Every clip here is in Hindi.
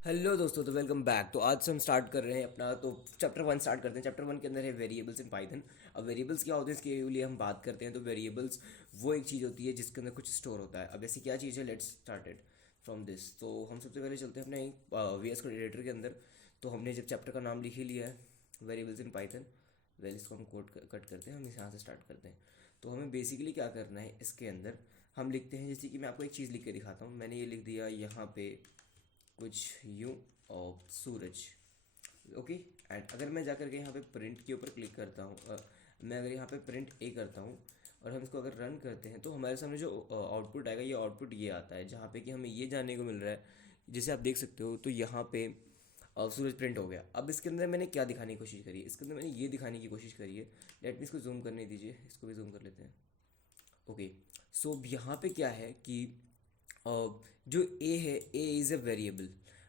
हेलो दोस्तों, तो वेलकम बैक। तो आज से हम स्टार्ट कर रहे हैं अपना तो चैप्टर 1 स्टार्ट करते हैं। चैप्टर 1 के अंदर है वेरिएबल्स इन पाइथन। अब वेरिएबल्स क्या होते हैं इसके लिए हम बात करते हैं। तो वेरिएबल्स वो एक चीज़ होती है जिसके अंदर कुछ स्टोर होता है। अब ऐसी क्या चीज़ है, लेट्स स्टार्टेड फ्रॉम दिस। तो हम सबसे पहले चलते हैं अपने VS कोड एडिटर के अंदर। तो हमने जब चैप्टर का नाम लिख ही लिया है, वेरिएबल्स इन पाइथन, वेल इसको हम कोड कट करते हैं, हम इस यहाँ से स्टार्ट करते हैं। तो हमें बेसिकली क्या करना है, इसके अंदर हम लिखते हैं, जैसे कि मैं आपको एक चीज़ लिख के दिखाता हूँ। मैंने ये लिख दिया यहाँ पे कुछ यूँ और सूरज, ओके। एंड अगर मैं जाकर के यहाँ पे प्रिंट के ऊपर क्लिक करता हूँ, मैं अगर यहाँ पे प्रिंट ए करता हूँ और हम इसको अगर रन करते हैं, तो हमारे सामने जो आउटपुट आएगा, ये आउटपुट ये आता है, जहाँ पे कि हमें ये जानने को मिल रहा है, जैसे आप देख सकते हो। तो यहाँ पे सूरज प्रिंट हो गया। अब इसके अंदर मैंने क्या दिखाने की कोशिश करी है, इसके अंदर मैंने ये दिखाने की कोशिश करी है। लेट मी इसको जूम करने दीजिए, इसको भी जूम कर लेते हैं, ओके। सो यहाँ पे क्या है कि जो ए है, ए इज़ अ वेरिएबल।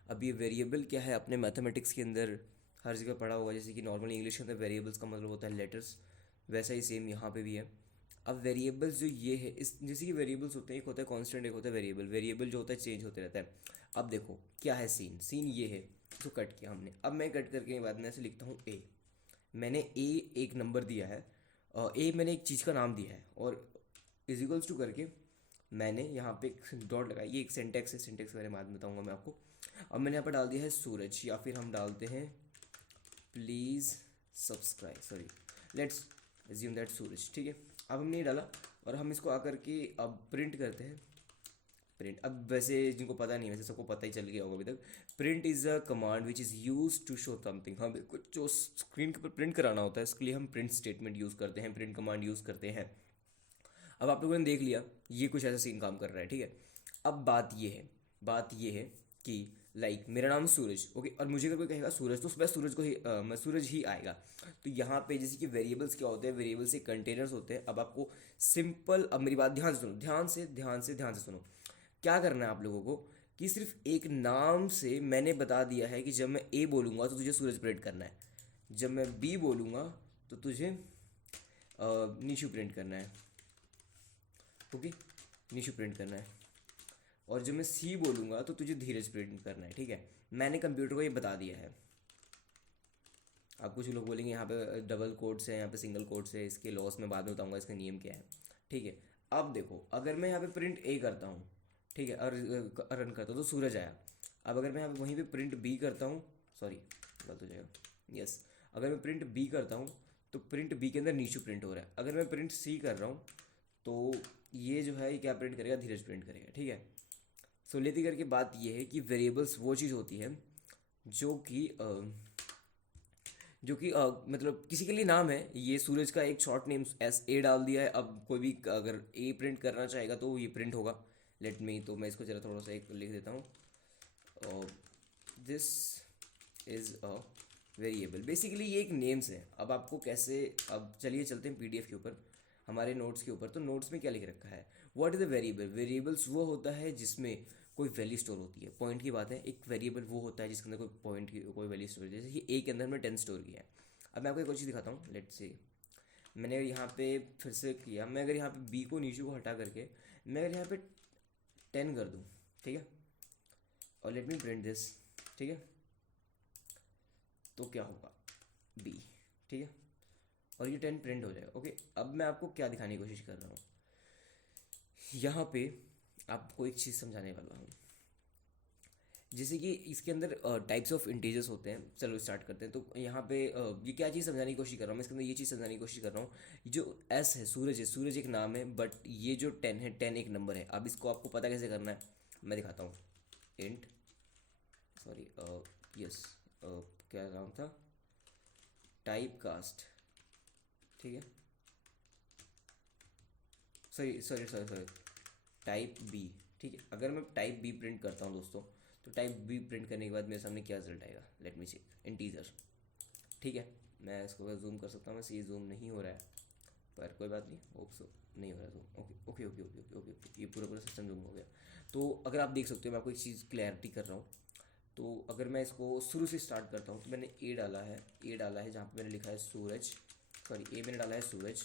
अब ये वेरिएबल क्या है, अपने मैथमेटिक्स के अंदर हर जगह पढ़ा होगा। जैसे कि नॉर्मली इंग्लिश के अंदर वेरिएबल्स का मतलब होता है लेटर्स, वैसा ही सेम यहाँ पे भी है। अब वेरिएबल्स जो ये है, इस जैसे कि वेरिएबल्स होते हैं, एक होता है कांस्टेंट, एक होता है वेरिएबल। वेरिएबल जो होता है चेंज होते रहता है। अब देखो क्या है सीन, सीन ये है। इसको कट किया हमने, अब मैं कट करके बाद में ऐसे लिखता हूँ ए। मैंने ए एक नंबर दिया है, ए मैंने एक चीज़ का नाम दिया है, और इज इक्वल्स टू करके मैंने यहाँ पे एक डॉट लगाया। ये एक सिंटेक्स है, सिंटेक्स के बारे में बाद में बताऊँगा मैं आपको। अब मैंने यहाँ पर डाल दिया है सूरज, या फिर हम डालते हैं please subscribe, sorry, let's assume that Suraj, ठीक है। अब हमने ये डाला और हम इसको आकर के अब प्रिंट करते हैं। प्रिंट, अब वैसे जिनको पता नहीं है, वैसे सबको पता ही चल गया होगा अभी तक। Print is a command which is use to show something. हमें कुछ जो स्क्रीन के ऊपर प्रिंट कराना होता है, इसके लिए हम प्रिंट स्टेटमेंट यूज़ करते हैं, प्रिंट कमांड यूज़ करते हैं। अब आप लोगों ने देख लिया ये कुछ ऐसा सीन काम कर रहा है, ठीक है। अब बात ये है कि लाइक मेरा नाम सूरज, ओके, और मुझे अगर कोई कहेगा सूरज, तो सुबह सूरज को ही मैं सूरज ही आएगा। तो यहाँ पे जैसे कि वेरिएबल्स क्या होते हैं, वेरिएबल्स एक कंटेनर्स होते हैं। अब आपको सिंपल, अब मेरी बात ध्यान से सुनो, ध्यान से सुनो। क्या करना है आप लोगों को, कि सिर्फ एक नाम से मैंने बता दिया है कि जब मैं ए बोलूँगा तो तुझे सूरज प्रिंट करना है, जब मैं बी बोलूँगा तो तुझे निशु प्रिंट करना है, ओके, निशु प्रिंट करना है। और जब मैं सी बोलूँगा तो तुझे धीरज प्रिंट करना है, ठीक है। मैंने कंप्यूटर को ये बता दिया है। अब कुछ लोग बोलेंगे यहाँ पे डबल कोट्स है, यहाँ पे सिंगल कोट्स है, इसके लॉस में बाद में बताऊँगा इसका नियम क्या है, ठीक है। अब देखो, अगर मैं यहाँ पे प्रिंट ए करता हूँ, ठीक है, और रन करता हूँ तो सूरज आया। अब अगर मैं यहाँ पे वहीं पे प्रिंट बी करता हूँ, सॉरी गलत हो जाएगा, यस, अगर मैं प्रिंट बी करता हूँ तो प्रिंट बी के अंदर नीचू प्रिंट हो रहा है। अगर मैं प्रिंट सी कर रहा हूँ तो ये जो है ये क्या प्रिंट करेगा, धीरज प्रिंट करेगा, ठीक है। सो लेती करके बात ये है कि वेरिएबल्स वो चीज़ होती है जो कि मतलब किसी के लिए नाम है। ये सूरज का एक शॉर्ट नेम एस ए डाल दिया है। अब कोई भी अगर ए प्रिंट करना चाहेगा तो ये प्रिंट होगा। लेट मी, तो मैं इसको जरा थोड़ा सा एक लिख देता हूँ, this is a variable. Basically ये एक नेम्स है। अब आपको कैसे, अब चलिए चलते हैं पीडीएफ के ऊपर, हमारे नोट्स के ऊपर। तो नोट्स में क्या लिख रखा है, what is a variable. Variables वो होता है जिसमें कोई वैल्यू स्टोर होती है। पॉइंट की बात है, एक वेरिएबल वो होता है जिसके अंदर कोई पॉइंट की कोई वैल्यू स्टोर है। जैसे कि ए के अंदर हमने 10 स्टोर किया है। अब मैं आपको एक और चीज़ दिखाता हूँ, लेट्स से मैंने यहाँ पे फिर से किया। मैं अगर यहाँ पे बी को नीचू को हटा करके मैं अगर यहाँ पे 10 कर दूँ, ठीक है, और लेट मी प्रिंट दिस, ठीक है, तो क्या होगा, बी, ठीक है, और ये 10 प्रिंट हो जाएगा, ओके। अब मैं आपको क्या दिखाने की कोशिश कर रहा हूँ, यहाँ पे आपको एक चीज़ समझाने वाला हूँ। जैसे कि इसके अंदर टाइप्स ऑफ इंटीजर्स होते हैं। चलो स्टार्ट करते हैं। तो यहाँ पे ये क्या चीज़ समझाने की कोशिश कर रहा हूँ मैं, इसके अंदर ये चीज़ समझाने की कोशिश कर रहा हूँ। जो एस है, सूरज है, सूरज एक नाम है, बट ये जो 10 है, 10 एक नंबर है। अब इसको आपको पता कैसे करना है, मैं दिखाता हूँ। इंट, सॉरी, यस, क्या नाम था, टाइप कास्ट, ठीक है, सॉरी, टाइप बी, ठीक है। अगर मैं टाइप बी प्रिंट करता हूँ दोस्तों, तो टाइप बी प्रिंट करने के बाद मेरे सामने क्या रिजल्ट आएगा, लेट मी चेक, इंटीजर, ठीक है। मैं इसको जूम कर सकता हूँ, वैसे ये जूम नहीं हो रहा है, पर कोई बात नहीं, होप सो नहीं हो रहा है zoom, okay okay okay okay okay okay okay, ये पूरा पूरा सिस्टम जूम हो गया। तो अगर आप देख सकते हो, मैं आपको एक चीज़ क्लैरिटी कर रहा हूँ। तो अगर मैं इसको शुरू से स्टार्ट करता हूँ, तो मैंने ए डाला है, जहाँ पे मैंने लिखा है सूरज, सॉरी, ए मैंने डाला है सूरज।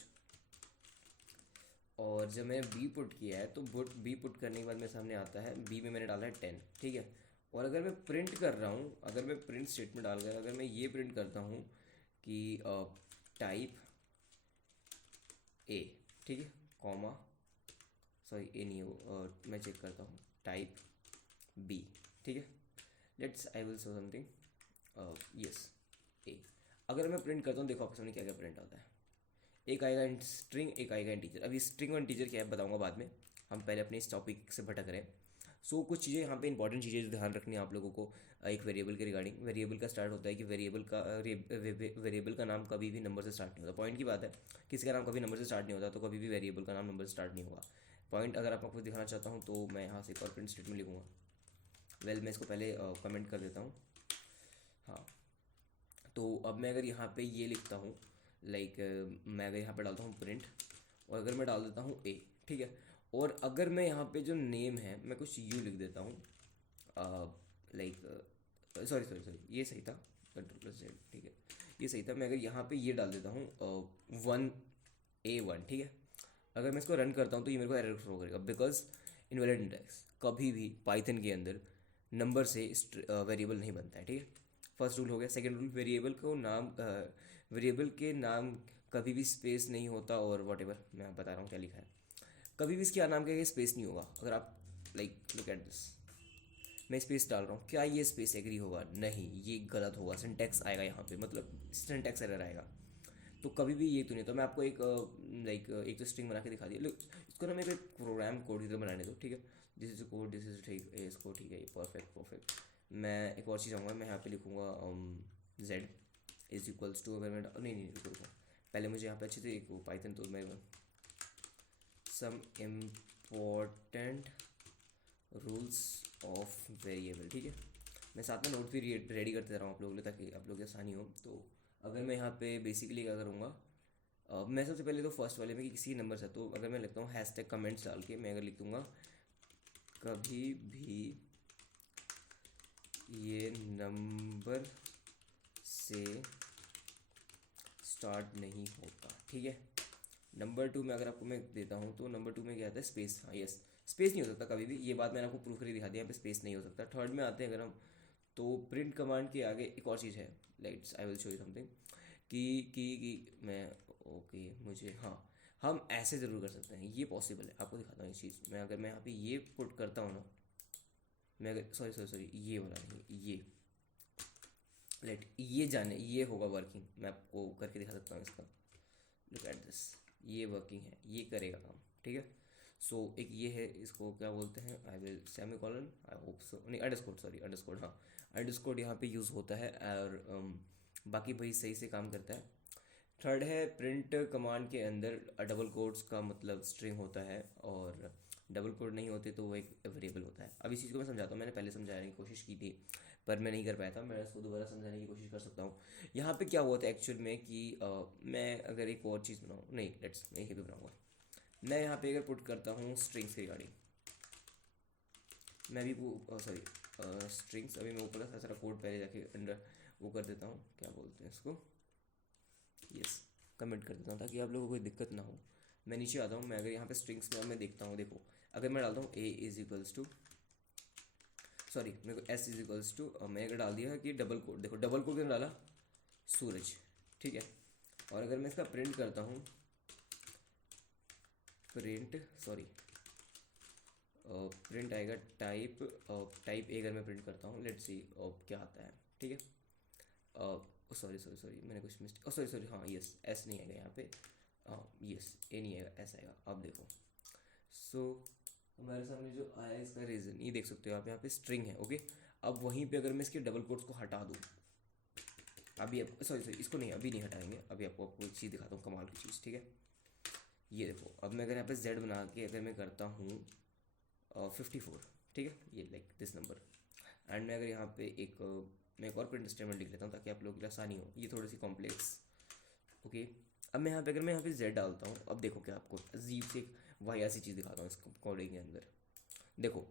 और जब मैंने बी पुट किया है, तो बी पुट करने के बाद मेरे सामने आता है, बी में मैंने डाला है 10, ठीक है। और अगर मैं प्रिंट कर रहा हूँ, अगर मैं प्रिंट स्टेटमेंट डाल कर अगर मैं ये प्रिंट करता हूँ कि टाइप ए, ठीक है, कॉमा, सॉरी ए नहीं हो, मैं चेक करता हूँ, टाइप बी, ठीक है, let's I will show something, yes A. अगर मैं प्रिंट करता हूँ, देखो आपके सामने क्या क्या प्रिंट आता है। एक आएगा स्ट्रिंग, एक आएगा इंटीजर। अभी स्ट्रिंग और इंटीजर क्या है बताऊंगा बाद में, हम पहले अपने इस टॉपिक से भटक रहे हैं। सो कुछ चीज़ें यहाँ पे इंपॉर्टेंट चीज़ें जो ध्यान रखनी है आप लोगों को एक वेरिएबल के रिगार्डिंग। वेरिएबल का स्टार्ट होता है कि वेरिएबल का नाम कभी भी नंबर से स्टार्ट नहीं होता। पॉइंट की बात है, किसी का नाम कभी नंबर से स्टार्ट नहीं होता, तो कभी भी वेरिएबल का नाम नंबर से स्टार्ट नहीं होगा। पॉइंट अगर आपको दिखाना चाहता हूँ तो मैं यहाँ से एक और प्रिंट स्टेटमेंट लिखूँगा। वेल मैं इसको पहले कमेंट कर देता हूँ। हाँ, तो अब मैं अगर यहाँ पे ये लिखता हूँ, लाइक मैं अगर यहाँ पे डालता हूँ प्रिंट, और अगर मैं डाल देता हूँ ए, ठीक है, और अगर मैं यहाँ पे जो नेम है मैं कुछ यू लिख देता हूँ, लाइक सॉरी सॉरी सॉरी ये सही था, Ctrl+Z, ठीक है, ये सही था। मैं अगर यहाँ पे ये डाल देता हूँ 1A1, ठीक है, अगर मैं इसको रन करता हूँ तो ये मेरे को एरर थ्रो करेगा, बिकॉज इनवैलिड इंडेक्स। कभी भी पाइथन के अंदर नंबर से वेरिएबल नहीं बनता है, ठीक है, फर्स्ट रूल हो गया। सेकेंड रूल, वेरिएबल के नाम कभी भी स्पेस नहीं होता, और वॉट एवर मैं बता रहा हूँ क्या लिखा है, कभी भी इसके नाम के स्पेस नहीं होगा। अगर आप लाइक लुक एट दिस, मैं स्पेस डाल रहा हूँ, क्या ये स्पेस एग्री होगा? नहीं, ये गलत होगा, सिंटैक्स आएगा यहाँ पे, मतलब सिंटैक्स एरर आएगा। तो कभी भी ये तो नहीं। तो मैं आपको एक एक तो स्ट्रिंग बना के दिखा दिया। लुक, इसको ना मेरे को प्रोग्राम कोड की तरह बनाने दो, ठीक है, this is code, this is ठीक, इसको ठीक है, ये परफेक्ट परफेक्ट। मैं एक और चीज़ आऊँगा, मैं यहाँ पे लिखूँगा जेड इज इक्वल्स टू, अगर मैं नहीं नहीं रुको, पहले मुझे यहाँ पे अच्छे से एक पाइथन, तो मैं some important rules of variable, ठीक है, मैं साथ में नोट भी रेडी करते रहा हूँ आप लोगों के लिए, ताकि आप लोगों की आसानी हो। तो अगर मैं यहाँ पे बेसिकली क्या करूँगा, मैं सबसे पहले तो फर्स्ट वाले में कि किसी नंबर से, तो अगर मैं लिखता हूँ हैशटैग कमेंट्स डाल के, मैं अगर लिख दूँगा कभी भी ये नंबर से स्टार्ट नहीं होता, ठीक है। नंबर 2 में अगर आपको मैं देता हूँ, तो नंबर 2 में क्या आता है, स्पेस, हाँ यस, स्पेस नहीं हो सकता कभी भी, ये बात मैंने आपको प्रूफ करके दिखा दिया, यहाँ पे स्पेस नहीं हो सकता। थर्ड में आते हैं अगर हम, तो प्रिंट कमांड के आगे एक और चीज़ है, lights I will show you something, कि मैं ओके मुझे, हाँ, हम ऐसे ज़रूर कर सकते हैं, ये पॉसिबल है, आपको दिखाता हूँ इस चीज़। मैं अगर मैं यहाँ पे ये पुट करता हूँ ना, मैं अगर सॉरी सॉरी सॉरी ये वाला नहीं, ये लेट ये जाने, ये होगा वर्किंग, मैं आपको करके दिखा सकता हूँ इसका। लुक एट दिस, ये वर्किंग है, ये करेगा काम, ठीक है। सो एक ये है, इसको क्या बोलते हैं, I will semi colon, I hope so, नहीं अंडरस्कोर, सॉरी अंडरस्कोर, हाँ अंडरस्कोर यहाँ पे यूज़ होता है, और बाकी भाई सही से काम करता है। थर्ड है, प्रिंट कमांड के अंदर डबल कोट्स का मतलब स्ट्रिंग होता है, और डबल कोड नहीं होते तो वो एक वेरिएबल होता है। अब इस चीज़ को मैं समझाता हूँ, मैंने पहले समझाने की कोशिश की थी पर मैं नहीं कर पाया था, मैं इसको दोबारा समझाने की कोशिश कर सकता हूँ। यहाँ पे क्या हुआ था एक्चुअल में कि मैं अगर एक और चीज़ बनाऊँ, नहीं लेट्स मैं यही भी बनाऊँगा। मैं यहाँ पे अगर पुट करता हूँ स्ट्रिंग्स के रिगार्डिंग, मैं भी सॉरी स्ट्रिंग्स, अभी मैं ऊपर का सारा कोड पहले जाके अंडर वो कर देता हूँ, क्या बोलते हैं इसको, यस कमेंट कर देता हूँ ताकि आप लोगों को कोई दिक्कत ना हो। मैं नीचे आता हूँ, मैं अगर यहाँ पे स्ट्रिंग्स में मैं देखता हूँ, देखो अगर मैं डालता हूँ ए इज इक्वल्स टू, सॉरी मेरे को एस इज इक्वल्स टू, मैंने अगर डाल दिया है कि डबल कोड, देखो डबल कोड क्यों डाला, सूरज, ठीक है। और अगर मैं इसका प्रिंट करता हूँ, प्रिंट सॉरी प्रिंट आएगा टाइप, टाइप ए अगर मैं प्रिंट करता हूँ, लेट्स सी क्या आता है, ठीक है। सॉरी सॉरी सॉरी मैंने कुछ मिस्टेक, सॉरी सॉरी हाँ यस, एस नहीं आएगा यहाँ पे, यस ए नहीं आएगा, एस आएगा। अब देखो, सो हमारे सामने जो आया इसका रीज़न ये देख सकते हो आप, यहाँ पे स्ट्रिंग है, ओके। अब वहीं पे अगर मैं इसके डबल कोट्स को हटा दूँ, अभी अब सॉरी सॉरी इसको नहीं, अभी नहीं हटाएंगे, अभी आपको एक चीज़ दिखाता हूँ, कमाल की चीज़, ठीक है। ये देखो, अब मैं अगर यहाँ पे जेड बना के अगर मैं करता हूँ 54, ठीक है, ये लाइक दिस नंबर, एंड मैं अगर यहाँ पे मैं एक और प्रिंट स्टेटमेंट लिख लेता हूँ ताकि आप लोगों के लिए आसानी हो, ये थोड़ी सी कॉम्प्लेक्स, ओके। अब मैं यहाँ पे अगर मैं यहाँ पे जेड डालता हूँ, अब देखो क्या आपको अजीब से एक वाहिया सी चीज़ दिखाता हूँ इस कोडिंग के अंदर। देखो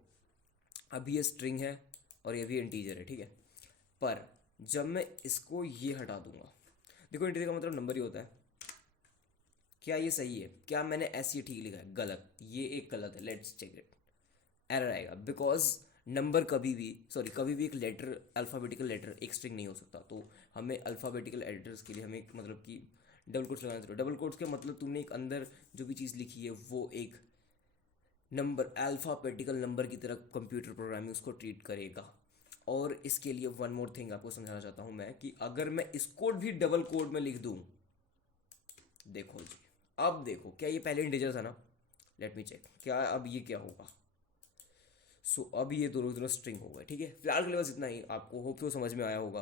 अभी ये स्ट्रिंग है और ये भी इंटीजर है, ठीक है, पर जब मैं इसको ये हटा दूंगा, देखो इंटीजर का मतलब नंबर ही होता है, क्या ये सही है? क्या मैंने ऐसे ही ठीक लिखा है? गलत, ये एक गलत है, लेट्स चेक इट, एरर आएगा बिकॉज नंबर कभी भी एक लेटर, अल्फ़ाबेटिकल लेटर एक स्ट्रिंग नहीं हो सकता। तो हमें अल्फ़ाबेटिकल एडिटर्स के लिए हमें एक मतलब कि डबल कोट्स लगाना जरूरी है। डबल कोट्स के मतलब तुमने एक अंदर जो भी चीज़ लिखी है वो एक नंबर, अल्फ़ाबेटिकल नंबर की तरह कंप्यूटर प्रोग्रामिंग उसको ट्रीट करेगा। और इसके लिए वन मोर थिंग आपको समझाना चाहता हूँ मैं, कि अगर मैं इसको भी डबल कोड में लिख दूँ, देखो जी, अब देखो क्या ये पहले इंटीजर था ना, लेट मी चेक क्या अब ये क्या होगा। सो अब ये दोनों दोनों स्ट्रिंग हो गए। ठीक है, फिलहाल के लिए बस इतना ही। आपको होप तो समझ में आया होगा।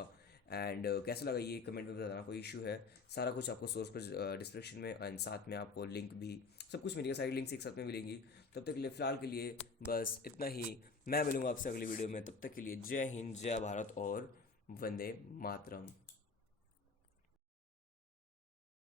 एंड कैसा लगा ये कमेंट में बताना, कोई इशू है। सारा कुछ आपको सोर्स पर डिस्क्रिप्शन में, एंड साथ में आपको लिंक भी, सब कुछ मिलेगा, सारी लिंक्स एक साथ में मिलेंगी। तब तक के लिए फ़िलहाल के लिए बस इतना ही। मैं मिलूंगा आपसे अगली वीडियो में, तब तक के लिए जय हिंद, जय भारत और वंदे मातरम।